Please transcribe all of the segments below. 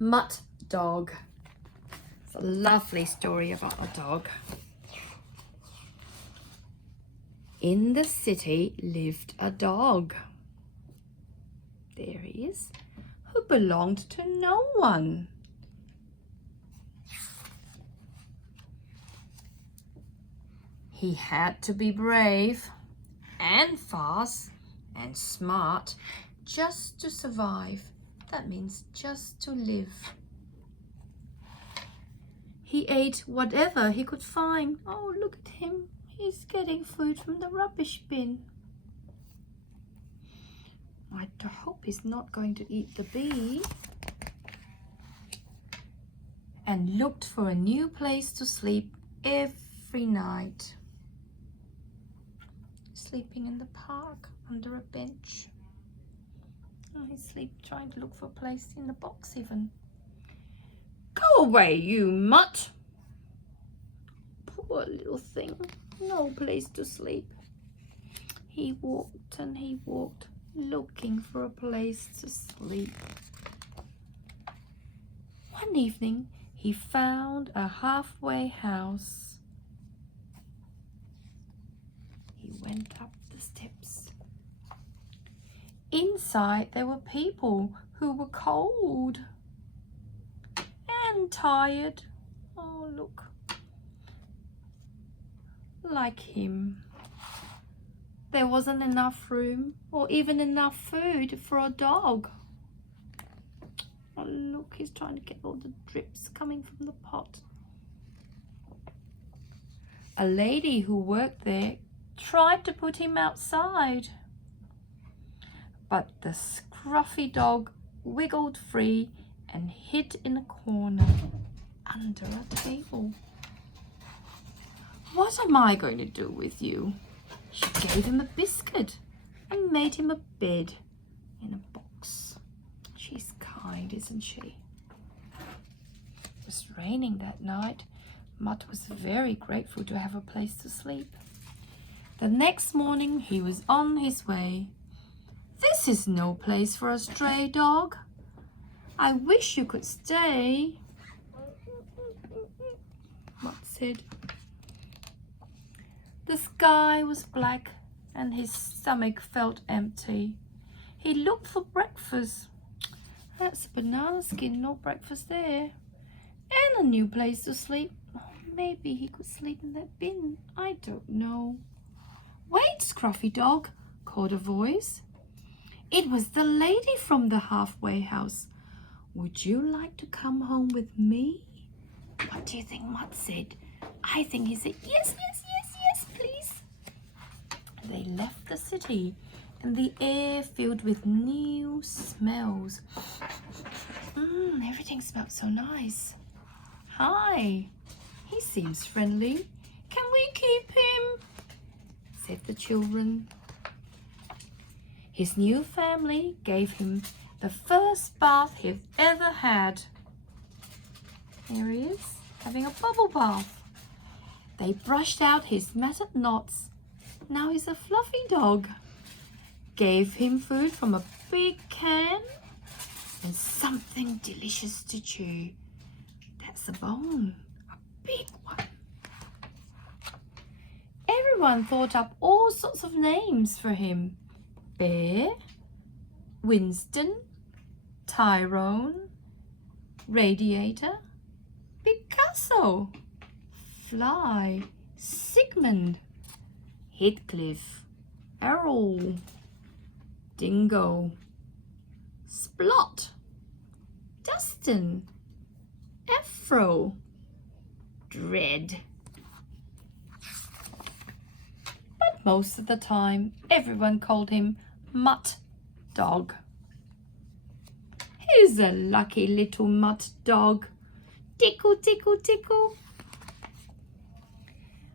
Mutt Dog. It's a lovely story about a dog. In the city lived a dog. There he is, who belonged to no one. He had to be brave and fast and smart just to survive. That means just to live. He ate whatever he could find. Oh, look at him. He's getting food from the rubbish bin. I hope he's not going to eat the bee. And looked for a new place to sleep every night. Sleeping in the park under a bench. Oh, he's trying to look for a place in the box even. Go away, you mutt! Poor little thing. No place to sleep. He walked and he walked, looking for a place to sleep. One evening, he found a halfway house. He went up the steps. Inside, there were people who were cold and tired. Oh, look. Like him. There wasn't enough room or even enough food for a dog. Oh, look, he's trying to get all the drips coming from the pot. A lady who worked there tried to put him outside, but the scruffy dog wiggled free and hid in a corner under a table. What am I going to do with you? She gave him a biscuit and made him a bed in a box. She's kind, isn't she? It was raining that night. Mutt was very grateful to have a place to sleep. The next morning he was on his way. This is no place for a stray dog. I wish you could stay, Mutt said. The sky was black and his stomach felt empty. He looked for breakfast. That's a banana skin, no breakfast there. And a new place to sleep. Maybe he could sleep in that bin. I don't know. Wait, Scruffy Dog, called a voice. It was the lady from the halfway house. Would you like to come home with me? What do you think Mutt said? I think he said, yes, yes, yes, yes, please. They left the city and the air filled with new smells. Everything smelled so nice. Hi, he seems friendly. Can we keep him? Said the children. His new family gave him the first bath he'd ever had. Here he is, having a bubble bath. They brushed out his matted knots. Now he's a fluffy dog. Gave him food from a big can and something delicious to chew. That's a bone, a big one. Everyone thought up all sorts of names for him. Bear, Winston, Tyrone, Radiator, Picasso, Fly, Sigmund, Heathcliff, Errol, Dingo, Splot, Dustin, Afro, Dread. But most of the time, everyone called him Mutt Dog. Here's a lucky little Mutt Dog. Tickle, tickle, tickle.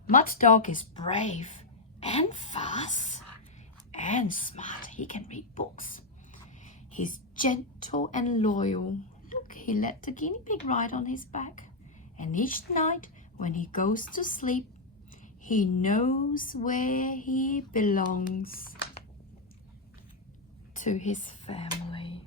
Mutt Dog is brave and fast and smart. He can read books. He's gentle and loyal. Look, he let the guinea pig ride on his back. And each night when he goes to sleep, he knows where he belongs. To his family.